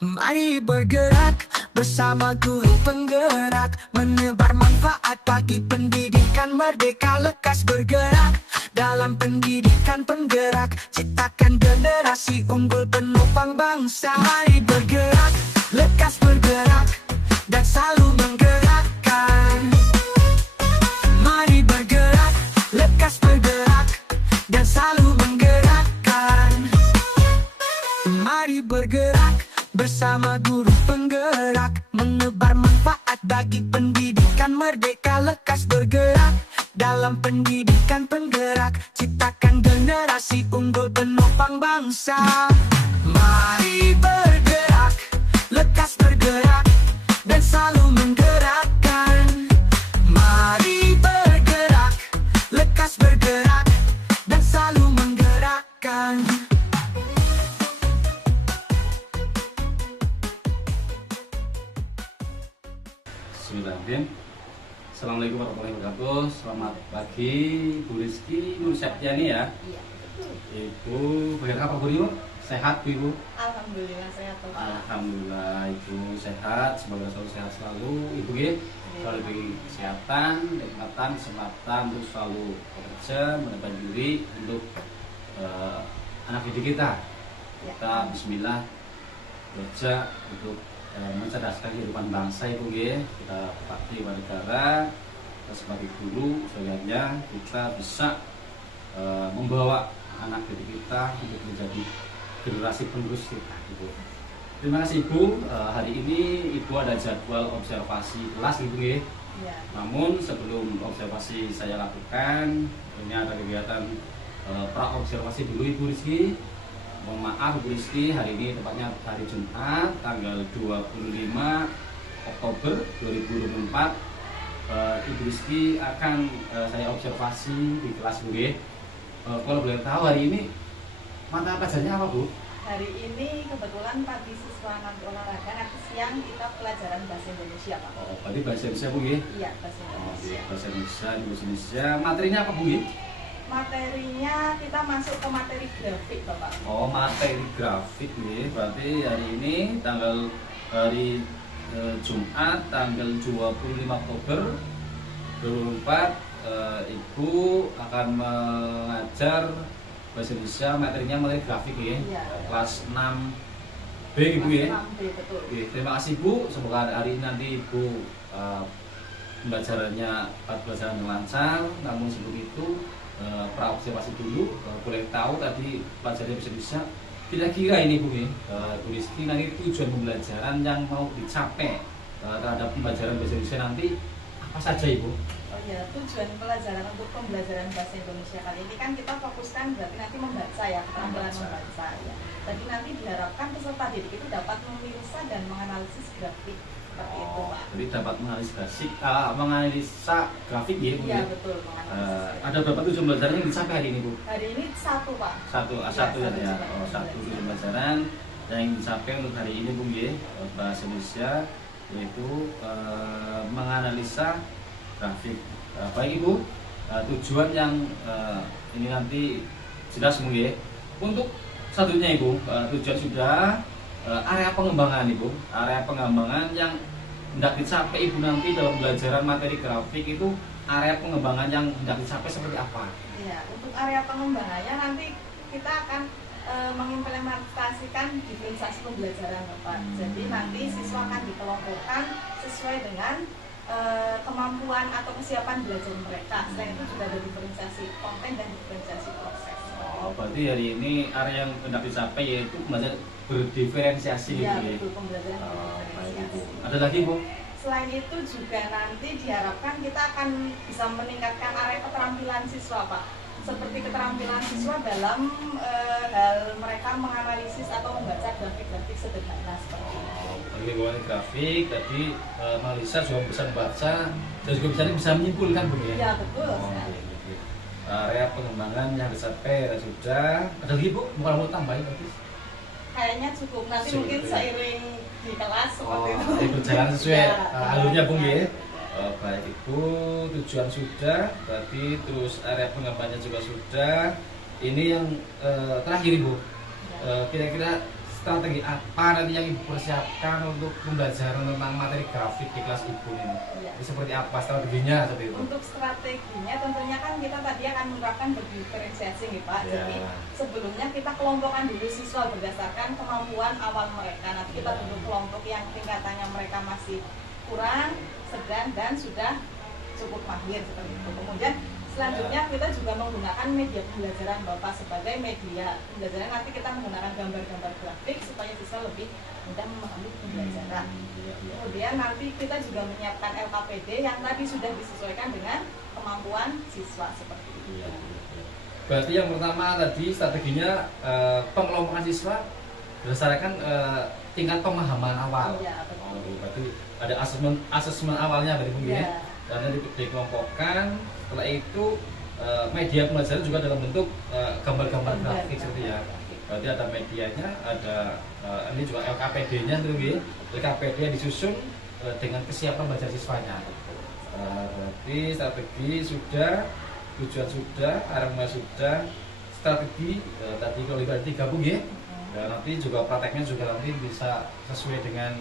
Mari bergerak bersama guru penggerak, menebar manfaat bagi pendidikan merdeka. Lekas bergerak dalam pendidikan penggerak, ciptakan generasi unggul penopang bangsa. Mari bergerak, lekas bergerak, dan selalu menggerakkan. Mari bergerak, lekas bergerak, dan selalu menggerakkan. Mari bergerak bersama guru penggerak, menebar manfaat bagi pendidikan merdeka. Lekas bergerak dalam pendidikan penggerak, ciptakan generasi unggul penopang bangsa. Mari bergerak, lekas bergerak, dan selalu menggerakkan. Mari bergerak, lekas bergerak, dan selalu menggerakkan. Bismillahirrahmanirrahim. Assalamualaikum warahmatullahi wabarakatuh. Selamat pagi, Bu Rizky Nur Septiani ya. Iya, betul. Ibu, bagaimana apa Bu Ibu? Sehat Bu Ibu? Alhamdulillah sehat Bapak. Alhamdulillah Ibu sehat, semoga selalu sehat selalu. Ibu ya, selalu diberi kesehatan, nikmatan, kesempatan untuk selalu bekerja, menebar diri untuk anak didik kita. Ya. Kita Bismillah bekerja untuk mencerdaskan kehidupan bangsa Ibu ya. Kita bakti kepada negara, kita sebagai guru sehingga kita bisa membawa anak didik kita untuk menjadi generasi penerus kita Ibu. Terima kasih Ibu. Hari ini Ibu ada jadwal observasi kelas Ibu ya. Iya. Namun sebelum observasi saya lakukan, ini ada kegiatan pra observasi dulu Ibu Rizky. Mohon maaf Bu Rizky, hari ini tepatnya hari Jumat tanggal 25 Oktober 2024. Ibu Rizky akan saya observasi di kelas Bu ya. Kalau boleh tahu hari ini mata pelajarannya apa Bu? Hari ini kebetulan pagi siswa ngambil olahraga, nanti siang kita pelajaran bahasa Indonesia Pak. Oh, berarti bahasa Indonesia Bu ya? Iya, bahasa Indonesia. Bahasa Indonesia. Materinya apa Bu ya? Materinya kita masuk ke materi grafik Bapak. Oh, materi grafik nih. Berarti hari ini tanggal hari Jumat tanggal 25 Oktober 2024 Ibu akan mengajar bahasa Indonesia, materinya materi grafik ya. Iya. Kelas 6B Ibu ya. 6B, betul. Oke, terima kasih Bu. Semoga hari ini nanti Ibu pembelajarannya lancar. Namun sebelum itu pra observasi dulu, boleh tahu tadi pelajaran bahasa Indonesia kira-kira ini Bu ya, Bu Rizky nanti tujuan pembelajaran yang mau dicapai terhadap pembelajaran bahasa Indonesia nanti apa saja Ibu? Oh ya, tujuan pelajaran untuk pembelajaran bahasa Indonesia kali ini kan kita fokuskan berarti nanti membaca ya, keterampilan membaca ya. Jadi nanti diharapkan peserta didik itu dapat memirsa dan menganalisis grafik seperti itu Pak. Jadi dapat menganalisa grafik ya Bu? Iya betul, menganalisis. Ada berapa tujuan pembelajaran yang dicapai hari ini Bu? Hari ini satu Pak. Satu Ya, ya. juga. Oh, satu tujuan pembelajaran yang dicapai untuk hari ini Bu ya, bahasa Indonesia, yaitu menganalisa grafik. Baik Ibu, tujuan yang ini nanti jelas Bu ya. Untuk satunya Ibu, tujuan sudah area pengembangan Ibu, area pengembangan yang hendak dicapai Ibu nanti dalam pembelajaran materi grafik itu area pengembangan yang hendak dicapai seperti apa? Ya, untuk area pengembangannya nanti kita akan mengimplementasikan diferensiasi pembelajaran Bapak. Jadi nanti siswa akan dikelompokkan sesuai dengan kemampuan atau kesiapan belajar mereka. Selain itu juga ada diferensiasi konten dan diferensiasi proses. Oh, berarti hari ini area yang hendak dicapai yaitu belajar berdiferensiasi Iya, gitu ya? betul, pembelajaran Baik berdiferensiasi. Ibu. Ada lagi Bu? Selain itu juga nanti diharapkan kita akan bisa meningkatkan area keterampilan siswa Pak. Seperti keterampilan siswa dalam hal mereka menganalisis atau membaca grafik-grafik sederhana seperti itu. Bagi grafik, tadi Malisa juga bisa membaca dan juga bisa menyimpulkan Bu ya? Iya betul Oh, sekali. gitu. Area pengembangan yang dicapai sudah. Ada lagi Bu? Mau tambahin tadi? Kayaknya cukup, nanti Cukup, mungkin ya. seiring di kelas seperti itu. Berjalan sesuai Ya, alurnya Bung ya. ya. Baik Ibu, tujuan sudah, berarti terus area pengembangannya juga sudah. Ini yang terakhir Ibu, kira-kira strategi apa nanti yang Ibu persiapkan untuk pembelajaran tentang materi grafik di kelas Ibu ini? Iya. Ini seperti apa strateginya seperti itu? Untuk strateginya tentunya kan kita tadi akan menerapkan berdiferensiasi nih Pak. Ya. Jadi sebelumnya kita kelompokkan dulu siswa berdasarkan kemampuan awal mereka. Nanti kita Ya. bentuk kelompok yang tingkatannya mereka masih kurang, sedang, dan sudah cukup mahir seperti itu. Kemudian selanjutnya kita juga menggunakan media pembelajaran Bapak sebagai media pembelajaran. Nanti kita menggunakan gambar-gambar grafik supaya siswa lebih mudah memahami pembelajaran. Kemudian nanti kita juga menyiapkan LKPD yang tadi sudah disesuaikan dengan kemampuan siswa seperti itu. Berarti yang pertama tadi strateginya pengelompokan siswa berdasarkan tingkat pemahaman awal. Iya, betul. Berarti ada asesmen awalnya dari Bu ya. Iya. Dan dikelompokkan. Setelah itu media pembelajaran juga dalam bentuk gambar-gambar grafik seperti ya. Berarti ada medianya, ada ini juga LKPD-nya tuh ya. LKPD yang disusun dengan kesiapan belajar siswanya. Berarti strategi sudah, tujuan sudah, arahnya sudah, strategi tadi kalau dibagi gabung ya. Dan nanti juga prakteknya juga nanti bisa sesuai dengan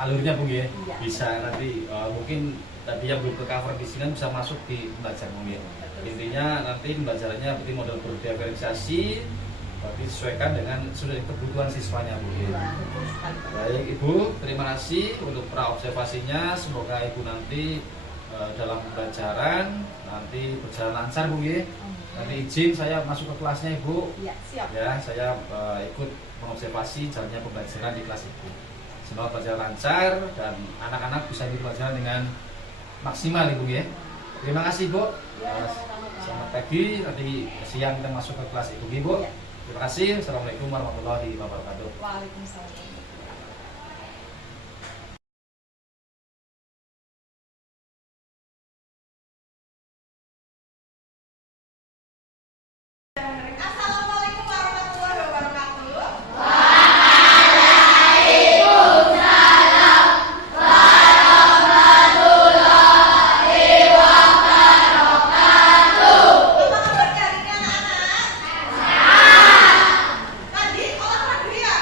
alurnya Bu ya. Iya. Bisa nanti mungkin tadi yang belum ke cover di sini bisa masuk di pembelajaran Bu ya. Intinya nanti pembelajarannya seperti model berdiferensiasi, berarti disesuaikan dengan sudah kebutuhan siswanya Bu ya. Betul sekali, Pak. Baik Ibu, terima kasih untuk praobservasinya. Semoga Ibu nanti dalam pembelajaran nanti berjalan lancar Bu ya. Nanti izin saya masuk ke kelasnya Ibu. Iya, siap. Ya, saya ikut mengobservasi jalannya pembelajaran di kelas Ibu. Semoga berjalan lancar dan anak-anak bisa pelajaran dengan maksimal Ibu ya. Terima kasih Bu. Ya, sama-sama, Pak. Selamat pagi. Nanti siang kita masuk ke kelas Ibu Ibu. Ya. Terima kasih. Assalamualaikum warahmatullahi wabarakatuh. Waalaikumsalam. Assalamualaikum warahmatullahi wabarakatuh. Apa kabar hari ini anak-anak? Tadi olahraga ya?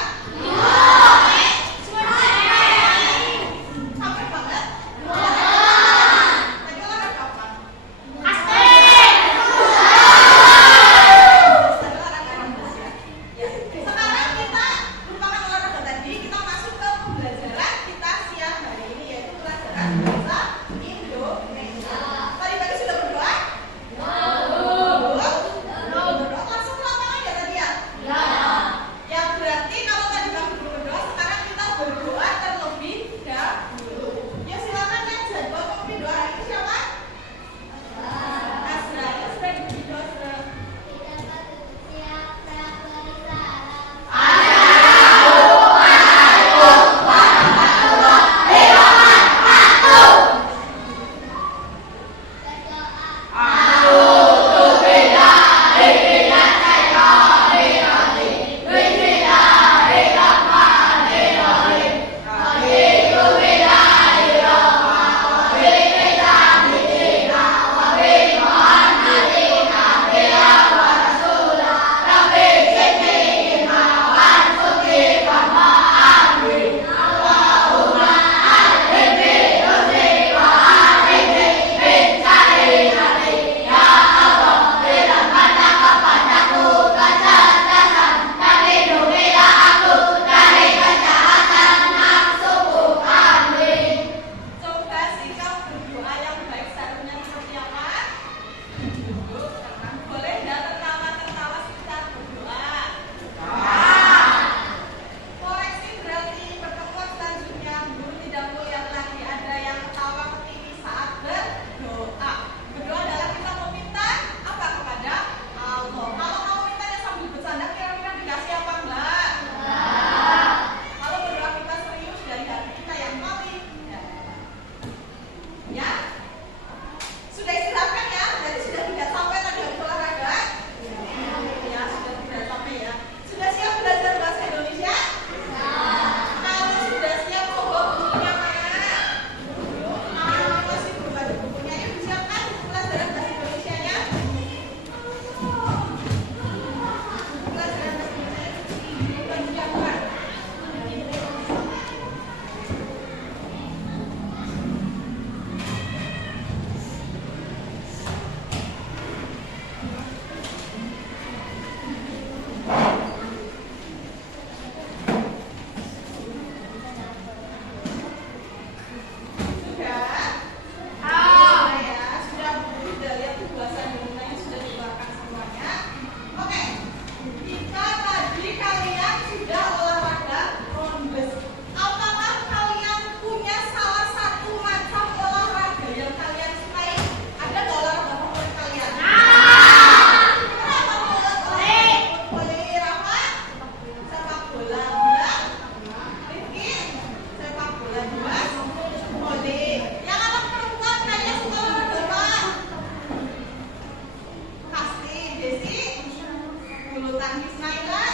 bulu tangkis. Naila,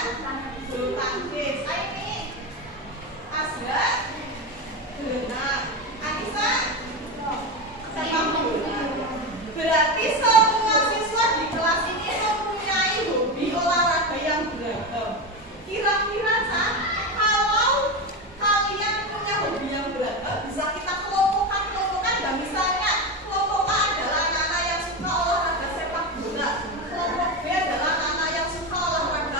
bulu tangkis. Aini, Asya, berenang. Anissa, sepak bola. Berarti semua siswa di kelas ini mempunyai hobi olahraga yang beragam. Kira-kira kalau kalian punya hobi yang beragam, bisa kita kelompokkan. Dan misalnya kelompok A adalah anak-anak yang suka olahraga sepak bola, kelompok B adalah anak-anak yang suka olahraga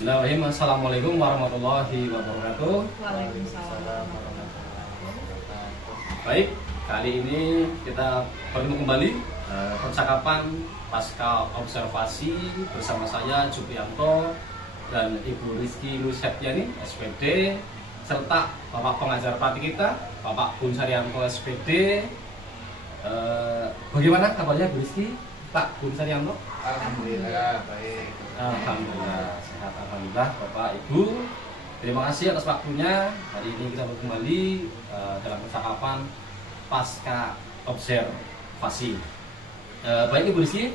Bismillahirrahmanirrahim. Assalamualaikum warahmatullahi wabarakatuh. Waalaikumsalam. Baik, kali ini kita bertemu kembali percakapan pasca observasi bersama saya Juprianto dan Ibu Rizky Luseptiani SPD serta Bapak pengajar praktik kita Bapak Bun Saryanto SPD. Bagaimana kabarnya Bu Rizky, Pak Bun Saryanto? Alhamdulillah baik. Alhamdulillah sehat, alhamdulillah Bapak Ibu. Terima kasih atas waktunya. Hari ini kita kembali dalam percakapan pasca observasi. Baik Ibu Rizky,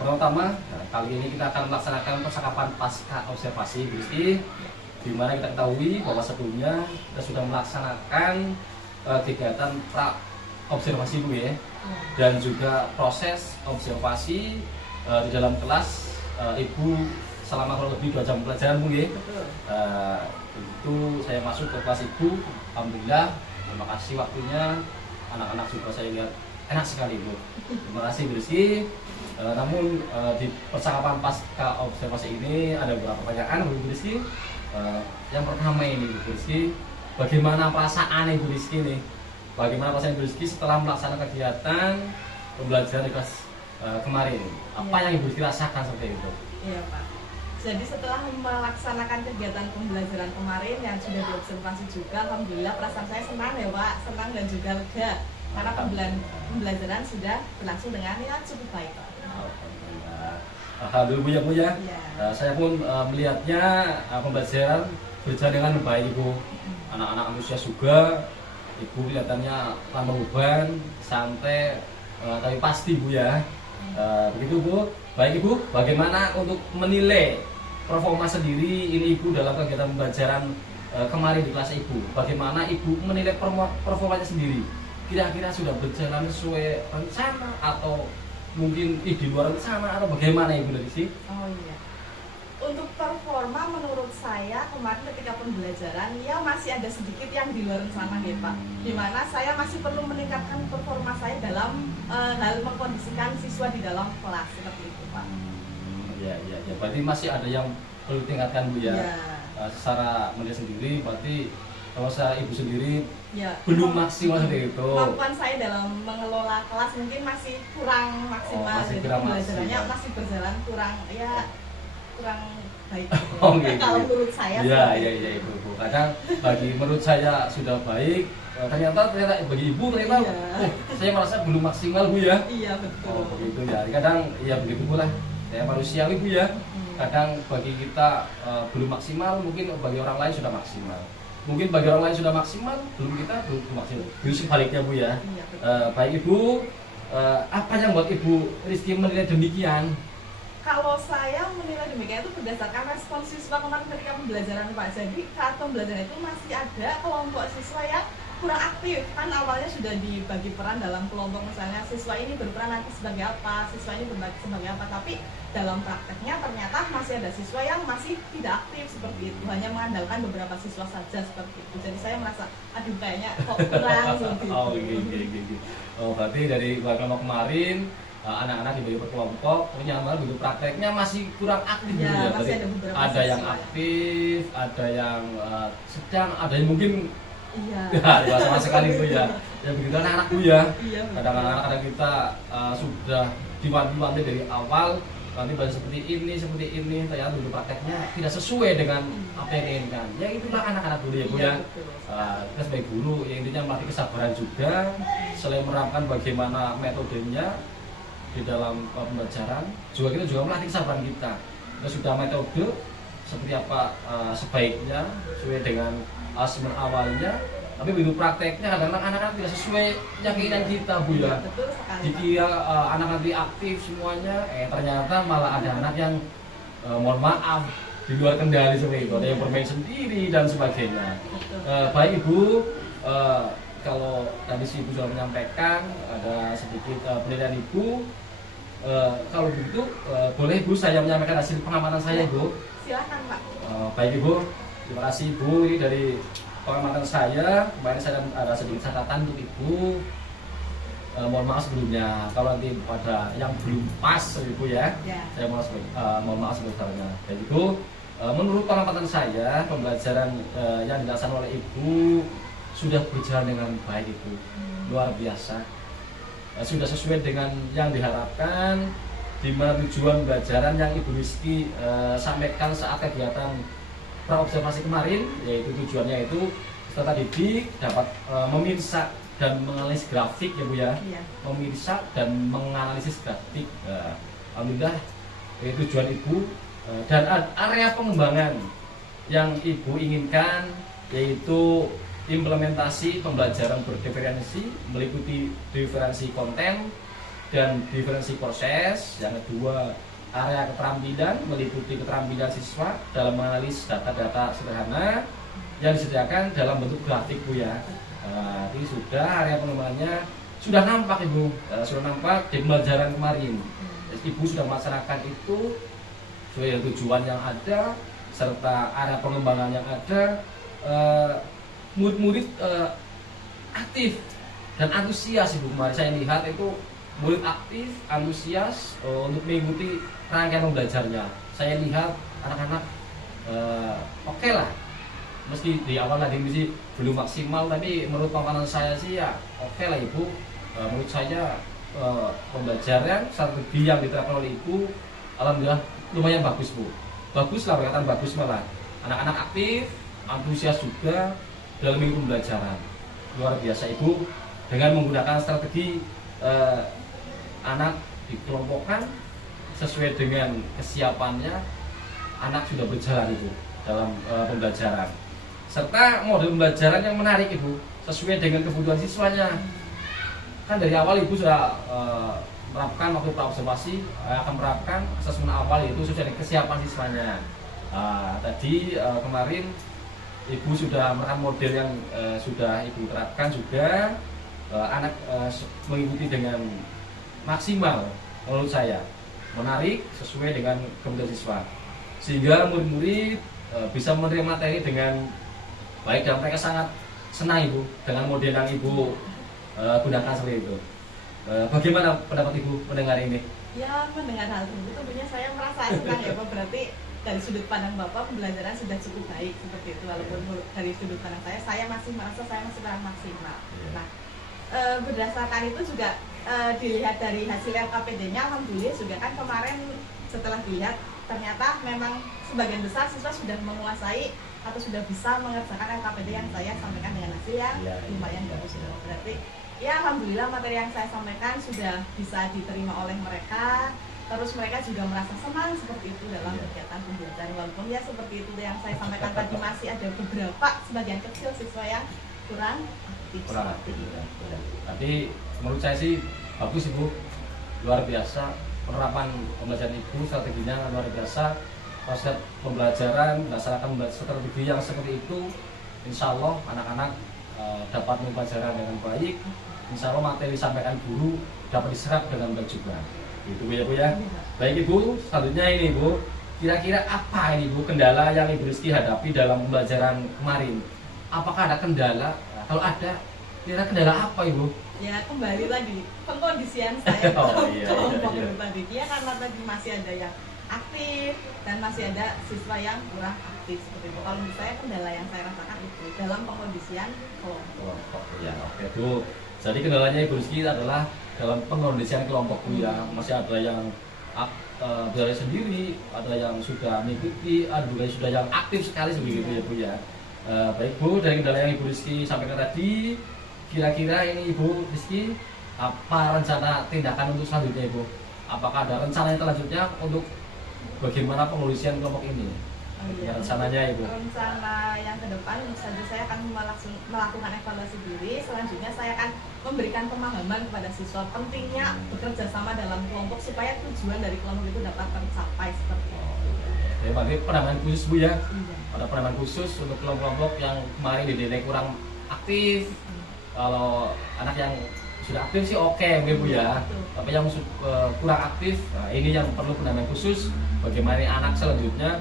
pertama kali ini kita akan melaksanakan percakapan pasca observasi Ibu Rizky, di mana kita ketahui bahwa sebelumnya kita sudah melaksanakan kegiatan pra observasi Bu ya, dan juga proses observasi di dalam kelas Ibu selama kurang lebih 2 jam pelajaran Bu ya. Itu saya masuk ke kelas Ibu, alhamdulillah. Terima kasih waktunya, anak-anak juga saya lihat enak sekali Bu. Terima kasih Bu Rizky. Namun di percakapan pasca observasi ini ada beberapa pertanyaan Bu Rizky. Yang pertama ini Bu Rizky, bagaimana perasaan Ibu Rizky nih? Bagaimana perasaan Ibu Rizky setelah melaksanakan kegiatan pembelajaran di kelas kemarin? Apa yang Ibu Rizky rasakan seperti itu? Iya Pak. Jadi setelah melaksanakan kegiatan pembelajaran kemarin yang sudah diobservasi juga, alhamdulillah perasaan saya senang ya Pak, senang dan juga lega karena pembelajaran sudah berlangsung dengan ya cukup baik Pak. Alhamdulillah Bu ya. Iya. Saya pun melihatnya pembelajaran berjalan dengan baik Ibu. Anak-anak antusias juga. Ibu kelihatannya tanpa beban, santai, tapi pasti Bu ya. Begitu Bu. Baik Ibu, bagaimana untuk menilai performa sendiri ini Ibu dalam kegiatan pembelajaran kemarin di kelas Ibu? Bagaimana Ibu menilai performanya sendiri? Kira-kira sudah berjalan sesuai rencana atau mungkin di luar rencana atau bagaimana Ibu dari sih? Oh iya. Untuk performa menurut saya kemarin ketika pembelajaran ya masih ada sedikit yang di luar rencana ya Pak. Dimana saya masih perlu meningkatkan performa saya dalam hal mengkondisikan siswa di dalam kelas seperti itu Pak. Ya. Berarti masih ada yang perlu ditingkatkan Bu ya. Ya. Secara melihat sendiri, berarti kalau saya Ibu sendiri Ya. belum maksimal seperti itu. Kemampuan saya dalam mengelola kelas mungkin masih kurang maksimal. Masih Jadi kurang pembelajarannya maksimal. masih berjalan kurang baik. Oh, gitu. Kalau menurut saya Iya Ibu. Kadang menurut saya sudah baik, ternyata bagi Ibu ternyata Iya. saya merasa belum maksimal Bu ya. Iya betul. Oh begitu ya. Kadang ya begitu pula. Saya manusiawi Bu ya. Kadang bagi kita belum maksimal, mungkin bagi orang lain sudah maksimal. Mungkin bagi orang lain sudah maksimal, belum kita belum maksimal. Begitu sebaliknya Bu ya. Iya, betul. Baik Ibu, apa yang membuat Ibu Rizky menilai demikian? Kalau saya menilai demikian itu berdasarkan respon siswa kemarin ketika pembelajaran Pak. Jadi saat pembelajaran itu masih ada kelompok siswa yang kurang aktif. Kan awalnya sudah dibagi peran dalam kelompok, misalnya siswa ini berperan nanti sebagai apa, siswa ini berbagi sebagai apa. Tapi dalam prakteknya ternyata masih ada siswa yang masih tidak aktif seperti itu. Hanya mengandalkan beberapa siswa saja seperti itu. Jadi saya merasa, aduh kayaknya kok kurang seperti itu. Oh gitu. Oh berarti dari kelompok kemarin anak-anak dibagi per kelompok, ternyata begitu prakteknya masih kurang aktif Ya, Bu ya. masih Berarti ada beberapa ada yang siswa. aktif, ada yang sedang, ada yang mungkin Iya. ya sama sekali Bu ya. Ya begitu anak-anak Bu ya. Iya. betul. Kadang anak-anak kita sudah diwanti-wanti dari awal, nanti bahas seperti ini, ternyata begitu prakteknya tidak sesuai dengan apa yang diinginkan. Ya itulah anak-anak dulu ya Bu Iya, ya. betul. Kita sebagai guru ya intinya melatih kesabaran juga, selain menerapkan bagaimana metodenya di dalam pembelajaran, juga kita juga melatih kesabaran kita. Kita sudah metode seperti apa sebaiknya sesuai dengan asesmen awalnya, tapi begitu prakteknya kadang-kadang anak-anak tidak sesuai yang keinginan kita Bu ya. Betul sekali. Dikira anak nanti aktif semuanya, ternyata malah ada anak yang mohon maaf di luar kendali seperti itu, ada yang bermain sendiri dan sebagainya. Betul. Baik Ibu, kalau tadi si Ibu sudah menyampaikan ada sedikit penilaian Ibu. Kalau begitu boleh Ibu saya menyampaikan hasil pengamatan saya Ibu. Silakan Pak. Baik Ibu, terima kasih Ibu. Ini dari pengamatan saya, kemarin saya ada sedikit catatan untuk Ibu. Mohon maaf sebelumnya kalau nanti pada yang belum pas Ibu ya. Ya. Saya mohon maaf sebesarnya. Baik Ibu, menurut pengamatan saya pembelajaran yang dilaksanakan oleh Ibu sudah berjalan dengan baik Ibu, luar biasa. Sudah sesuai dengan yang diharapkan, di mana tujuan pembelajaran yang Ibu Rizky sampaikan saat kegiatan praobservasi kemarin, yaitu tujuannya itu peserta didik dapat memirsa dan menganalisis grafik ya Bu ya. Iya. Memirsa dan menganalisis grafik. Alhamdulillah tujuan Ibu dan area pengembangan yang Ibu inginkan yaitu implementasi pembelajaran berdiferensi meliputi diferensi konten dan diferensi proses. Yang kedua, area keterampilan meliputi keterampilan siswa dalam menganalisis data-data sederhana yang disediakan dalam bentuk grafik Bu ya. Ini sudah area pengembangannya sudah nampak Ibu, sudah nampak di pembelajaran kemarin. Ibu sudah melaksanakan itu sesuai dengan tujuan yang ada serta area pengembangan yang ada. Murid-murid aktif dan antusias Ibu. Kemarin saya lihat itu murid aktif, antusias untuk mengikuti rangkaian belajarnya. Saya lihat anak-anak oke lah, meski di awal tadi masih belum maksimal, tapi menurut pemahaman saya sih ya oke lah Ibu. Menurut saya pembelajaran strategi yang diterapkan oleh Ibu alhamdulillah lumayan bagus Bu. Bagus lah, berkaitan bagus malah. Anak-anak aktif, antusias juga dalam mengikuti pembelajaran. Luar biasa Ibu, dengan menggunakan strategi anak dikelompokkan sesuai dengan kesiapannya, anak sudah berjalan Ibu dalam pembelajaran. Serta model pembelajaran yang menarik Ibu, sesuai dengan kebutuhan siswanya. Kan dari awal Ibu sudah menerapkan waktu observasi, akan menerapkan asesmen awal itu sesuai dengan kesiapan siswanya. Tadi kemarin Ibu sudah menerapkan model yang sudah Ibu terapkan juga, anak mengikuti dengan maksimal menurut saya, menarik sesuai dengan kebutuhan siswa, sehingga murid-murid bisa menerima materi dengan baik dan mereka sangat senang Ibu dengan model yang Ibu gunakan seperti itu. Bagaimana pendapat Ibu mendengar ini? Ya, mendengar hal tersebut tentunya saya merasa senang ya Pak. Berarti dari sudut pandang Bapak pembelajaran sudah cukup baik seperti itu. Walaupun dari sudut pandang saya masih merasa saya masih kurang maksimal. Nah, berdasarkan itu juga dilihat dari hasil LKPD-nya, alhamdulillah juga kan kemarin setelah dilihat ternyata memang sebagian besar siswa sudah menguasai atau sudah bisa mengerjakan LKPD yang saya sampaikan dengan hasil yang lumayan bagus. Berarti ya alhamdulillah materi yang saya sampaikan sudah bisa diterima oleh mereka. Terus mereka juga merasa senang seperti itu dalam kegiatan pembelajaran. Walaupun ya seperti itu yang saya sampaikan tadi, masih ada beberapa sebagian kecil siswa yang kurang aktif. Tapi menurut saya sih bagus Ibu, luar biasa penerapan pembelajaran Ibu, strateginya luar biasa. Proses pembelajaran berdasarkan strategi yang seperti itu, insya Allah anak-anak dapat mempelajari dengan baik. Insya Allah materi disampaikan guru dapat diserap dengan baik juga. Gitu Bu ya Bu ya. Baik Ibu, selanjutnya ini Bu, kira-kira apa ini Bu kendala yang Ibu Rizky hadapi dalam pembelajaran kemarin? Apakah ada kendala? Kalau ada, kira kendala apa Ibu? Ya kembali lagi pengkondisian saya kelompok tadi. Ya karena tadi masih ada yang aktif dan masih ada siswa yang kurang aktif seperti itu. Kalau menurut saya kendala yang saya rasakan itu dalam pengkondisian kelompok. Ya oke Bu. Jadi kendalanya Ibu Rizky adalah dalam pengkondisian kelompok Bu ya. Masih ada yang belajar sendiri, ada yang sudah mengikuti, ada juga yang sudah yang aktif sekali begitu ya Bu ya. Baik Bu, dari kendala yang Ibu Rizky sampaikan tadi, kira-kira ini Ibu Rizky apa rencana tindakan untuk selanjutnya Ibu? Apakah ada rencana yang selanjutnya untuk bagaimana pengondisian kelompok ini? Rencananya Ibu? Rencana yang ke depan tentu saja saya akan melakukan evaluasi diri. Selanjutnya saya akan memberikan pemahaman kepada siswa pentingnya bekerja sama dalam kelompok supaya tujuan dari kelompok itu dapat tercapai seperti itu. Ya, berarti penambahan khusus Bu ya? Ada penambahan khusus untuk kelompok-kelompok yang kemarin dinilai kurang aktif. Kalau anak yang sudah aktif sih oke mungkin Bu ya. Tapi yang kurang aktif, nah ini yang perlu penambahan khusus. Bagaimana anak selanjutnya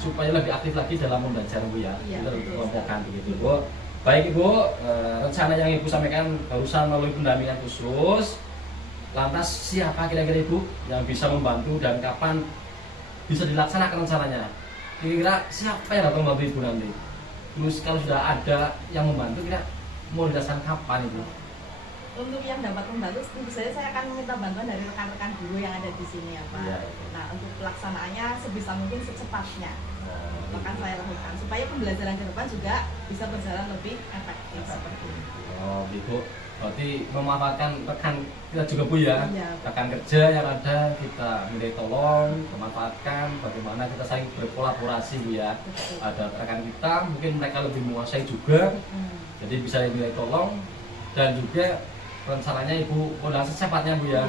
supaya lebih aktif lagi dalam pembelajaran Bu ya. Kita kelompokkan begitu Bu. Baik Ibu, rencana yang Ibu sampaikan barusan melalui pendampingan khusus. Lantas siapa kira-kira Ibu yang bisa membantu dan kapan bisa dilaksanakan rencananya? Kira-kira siapa yang datang membantu Ibu nanti? Terus kalau sudah ada yang membantu, kira mau dilaksanakan kapan Ibu? Untuk yang dapat membantu, tentu saja saya akan meminta bantuan dari rekan-rekan guru yang ada di sini ya Pak. Nah untuk pelaksanaannya sebisa mungkin secepatnya akan saya lakukan supaya pembelajaran ke depan juga bisa berjalan lebih efektif seperti itu. Oh gitu. Berarti memanfaatkan rekan kita juga Bu ya. Rekan kerja yang ada kita minta tolong, memanfaatkan bagaimana kita saling berkolaborasi Bu ya. Ada rekan kita mungkin mereka lebih menguasai juga. Jadi bisa diminta tolong dan juga rencananya Ibu modal secepatnya Bu ya.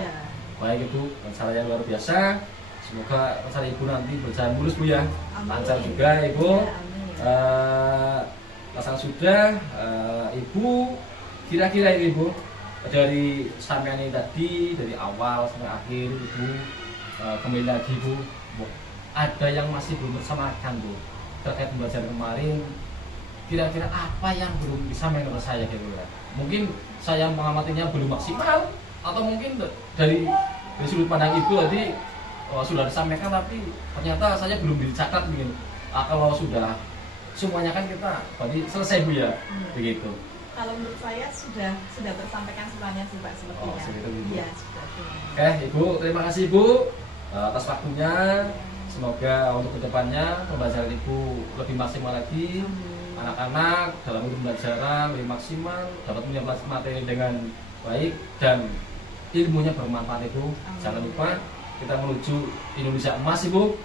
Baik Ibu, rencananya luar biasa. Semoga rencana Ibu nanti berjalan mulus Bu ya. Lancar juga Ibu. Pasang sudah Ibu, kira-kira ini Ibu dari sampean ini tadi dari awal sampai akhir Ibu kembali lagi Bu, ada yang masih belum bersamakan Bu terkait pembelajaran kemarin. Kira-kira apa yang belum disampaikan kepada saya kira-kira? Mungkin saya mengamatinya belum maksimal atau mungkin dari sudut pandang ibu tadi sudah disampaikan tapi ternyata saya belum dicatat mungkin. Kalau sudah semuanya kan kita berarti selesai Bu ya, begitu. Kalau menurut saya sudah tersampaikan semuanya sih Pak sepertinya. Segitu, Bu. Iya sudah. Oke Ibu, terima kasih Ibu atas waktunya. Semoga untuk kedepannya pembelajaran Ibu lebih maksimal lagi. Anak-anak dalam pembelajaran lebih maksimal, dapat menyampaikan materi dengan baik dan ilmunya bermanfaat Ibu. Jangan lupa kita menuju Indonesia emas Ibu.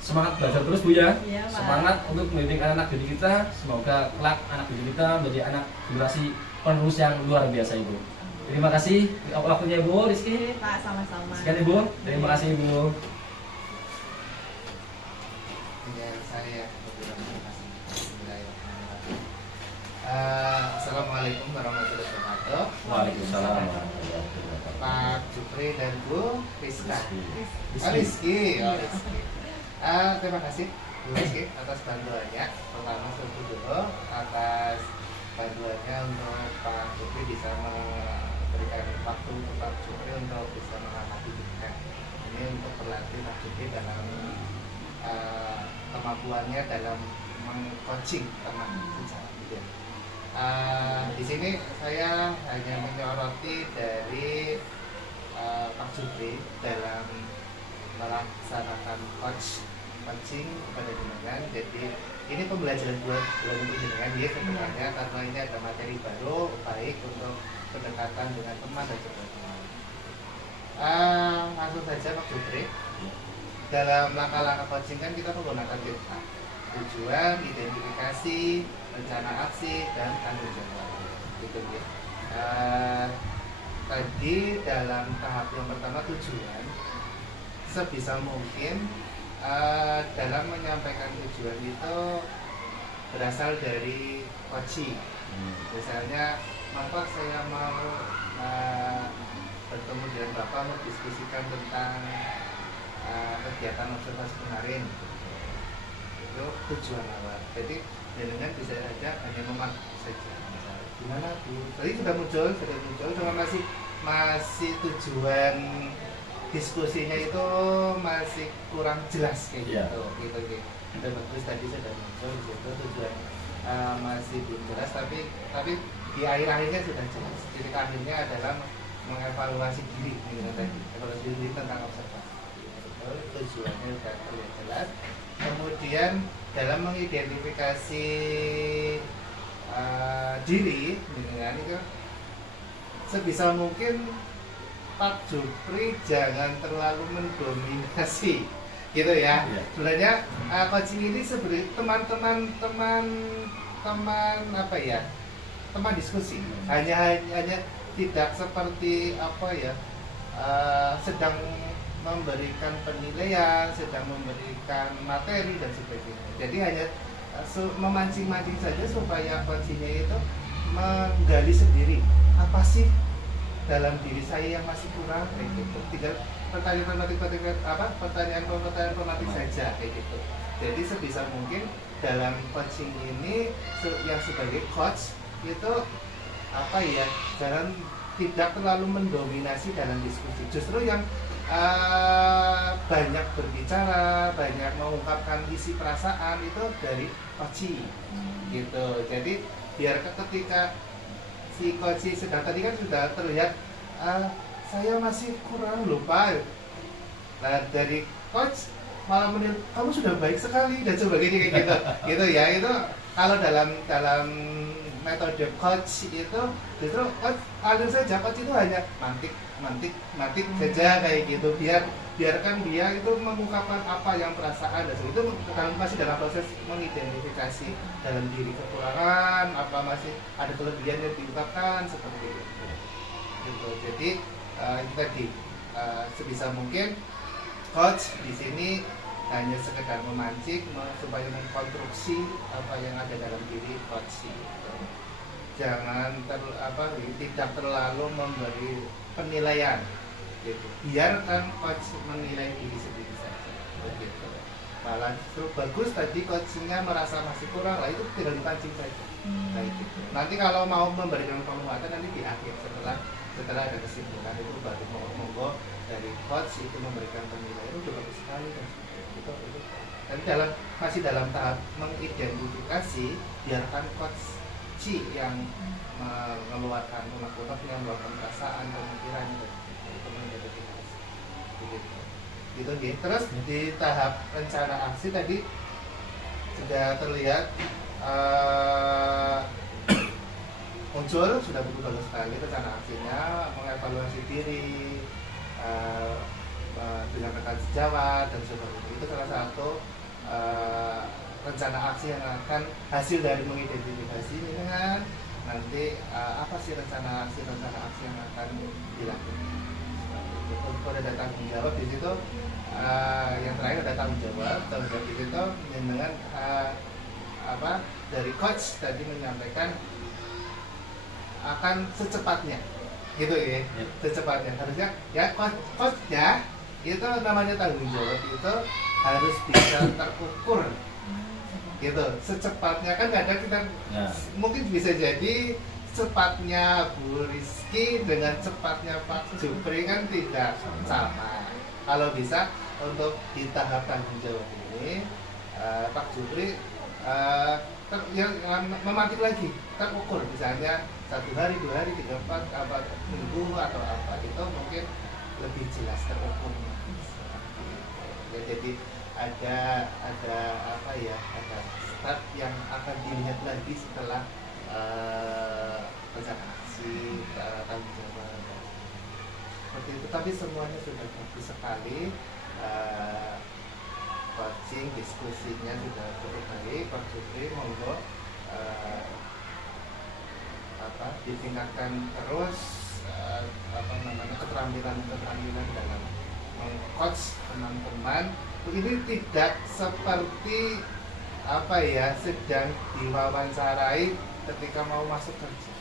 Semangat belajar terus Bu ya. Iya, Pak. Semangat untuk mendidik anak didik kita. Semoga kelak anak didik kita menjadi anak generasi penerus yang luar biasa Ibu. Terima kasih waktunya Ibu Rizky. Pak sama-sama. Sekian Ibu. Terima kasih Ibu. Dengan saya terima kasih. Bismillahirrahmanirrahim. Assalamualaikum warahmatullahi wabarakatuh. Waalaikumsalam. Pak Jupri dan Bu Rizka. Oh, Rizky. Terima kasih Bu Rizky atas bantuannya. Pertama sebelum dulu atas bantuannya untuk Pak Jupri bisa memberikan waktu untuk Pak Jupri untuk bisa mengamati kita. Ini untuk berlatih Pak Jupri dalam kemampuannya dalam mengcoaching teman secara video. Di sini saya hanya menyoroti dari Pak Jupri dalam melaksanakan coaching kepada jenengan. Jadi ini pembelajaran buat untuk jenengan ya sebenarnya karena ini ada materi baru baik untuk pendekatan dengan teman dan sebagainya. Langsung saja Pak Jupri. Dalam langkah-langkah coaching kan kita menggunakan 5 tujuan, identifikasi, rencana aksi, dan tanggung jawab. Gitu ya. Tadi dalam tahap yang pertama tujuan, sebisa mungkin dalam menyampaikan tujuan itu berasal dari coaching. Misalnya, Bapak saya mau bertemu dengan Bapak mendiskusikan tentang kegiatan observasi kemarin. Itu tujuan awal. Jadi dengan bisa saja hanya memakai saja. Misalnya, gimana Bu? Tadi sudah muncul, cuma masih tujuan diskusinya itu masih kurang jelas kayak gitu. Dan bagus tadi sudah muncul di situ tujuan masih belum jelas, tapi di akhir-akhirnya sudah jelas. Titik akhirnya adalah mengevaluasi diri, tadi evaluasi diri tentang observasi. Tujuannya sudah terlihat jelas. Kemudian dalam mengidentifikasi diri dengan itu sebisa mungkin Pak Jupri jangan terlalu mendominasi gitu ya. Sebenarnya coaching ini sebenarnya teman apa ya, teman diskusi, hanya tidak seperti apa ya, sedang memberikan penilaian, sedang memberikan materi dan sebagainya. Jadi hanya memancing-mancing saja supaya coachingnya itu menggali sendiri apa sih dalam diri saya yang masih kurang kayak gitu. Tinggal pertanyaan formatif saja kayak gitu. Jadi sebisa mungkin dalam coaching ini yang sebagai coach itu apa ya, jangan tidak terlalu mendominasi dalam diskusi. Justru yang banyak berbicara, banyak mengungkapkan isi perasaan itu dari coaching gitu. Jadi biar ketika si coach sedang tadi kan sudah terlihat saya masih kurang lupa. Nah dari coach malah menilai kamu sudah baik sekali dan sebagainya kayak gitu. Gitu ya, itu kalau dalam metode coach itu justru coach alur saja, coach itu hanya mantik saja kayak gitu, biarkan dia itu mengungkapkan apa yang perasaan dan itu masih dalam proses mengidentifikasi dalam diri kekurangan apa masih ada kelebihan yang diungkapkan seperti itu gitu. Jadi itu tadi sebisa mungkin coach di sini hanya sekedar memancing supaya mengkonstruksi apa yang ada dalam diri coach gitu. Jangan tidak terlalu memberi penilaian gitu. Biarkan coach menilai diri sendiri saja begitu. Malah justru bagus tadi coachnya merasa masih kurang, lah itu tinggal dipancing saja kayak gitu. Nanti kalau mau memberikan penguatan nanti di akhir setelah setelah ada kesimpulan itu baru monggo dari coach itu memberikan penilaian itu bagus sekali kan itu. Tapi masih dalam tahap mengidentifikasi, biarkan coach yang mengeluarkan unek-unek, yang melakukan perasaan, pemikiran itu mengidentifikasi gitu. Terus di tahap rencana aksi tadi sudah terlihat muncul, sudah begitu bagus sekali rencana aksinya, mengevaluasi diri dengan rekan sejawat dan sebagainya. Itu salah satu rencana aksi yang akan hasil dari mengidentifikasi ini kan nanti apa sih rencana aksi yang akan dilakukan. Kalau ada tanggung jawab di situ, yang terakhir ada tanggung jawab di situ dengan dari coach tadi menyampaikan akan secepatnya gitu ya, secepatnya harusnya ya coachnya itu namanya tanggung jawab itu harus bisa terukur gitu, secepatnya kan kadang kita mungkin bisa jadi cepatnya Bu Rizky dengan cepatnya Pak Jupri kan tidak sama. Kalau bisa untuk di tahap tanggung jawab ini Pak Jupri yang memantik lagi, terukur misalnya 1 hari, 2 hari, 3, 4, minggu atau apa itu mungkin lebih jelas terukur. Ya, jadi ada step yang akan dilihat lagi setelah rencana aksi, tanggung jawab seperti itu. Tapi semuanya sudah bagus sekali, coaching diskusinya sudah cukup baik. Pak Jupri monggo ditingkatkan terus keterampilan dalam meng-coach teman-teman. Ini tidak seperti sedang diwawancarai ketika mau masuk kerja.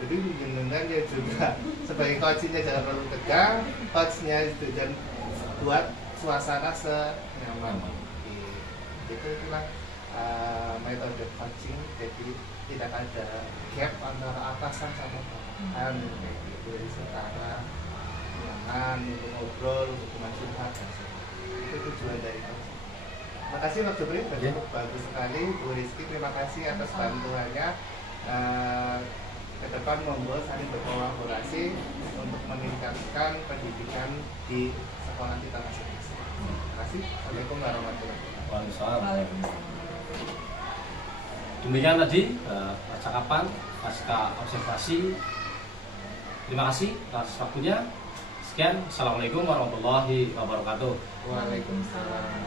Jadi jenengan ya juga sebagai coachnya jangan terlalu tegang, coachnya itu dan buat suasana senyaman. Itulah metode coaching. Jadi tidak ada gap antara atasan sama bawahan kayak gitu. Jadi setara nyaman untuk ngobrol, untuk nasihat dan sebagainya. Itu tujuan dari coaching. Terima kasih Pak Jupri, bagus sekali. Bu Rizky, terima kasih atas bantuannya. Ke depan monggo saling berkolaborasi untuk meningkatkan pendidikan di sekolah kita masing-masing. Terima kasih. Assalamualaikum warahmatullahi wabarakatuh. Waalaikumsalam. Demikian tadi percakapan pasca observasi. Terima kasih atas waktunya. Sekian, assalamualaikum warahmatullahi wabarakatuh. Waalaikumsalam.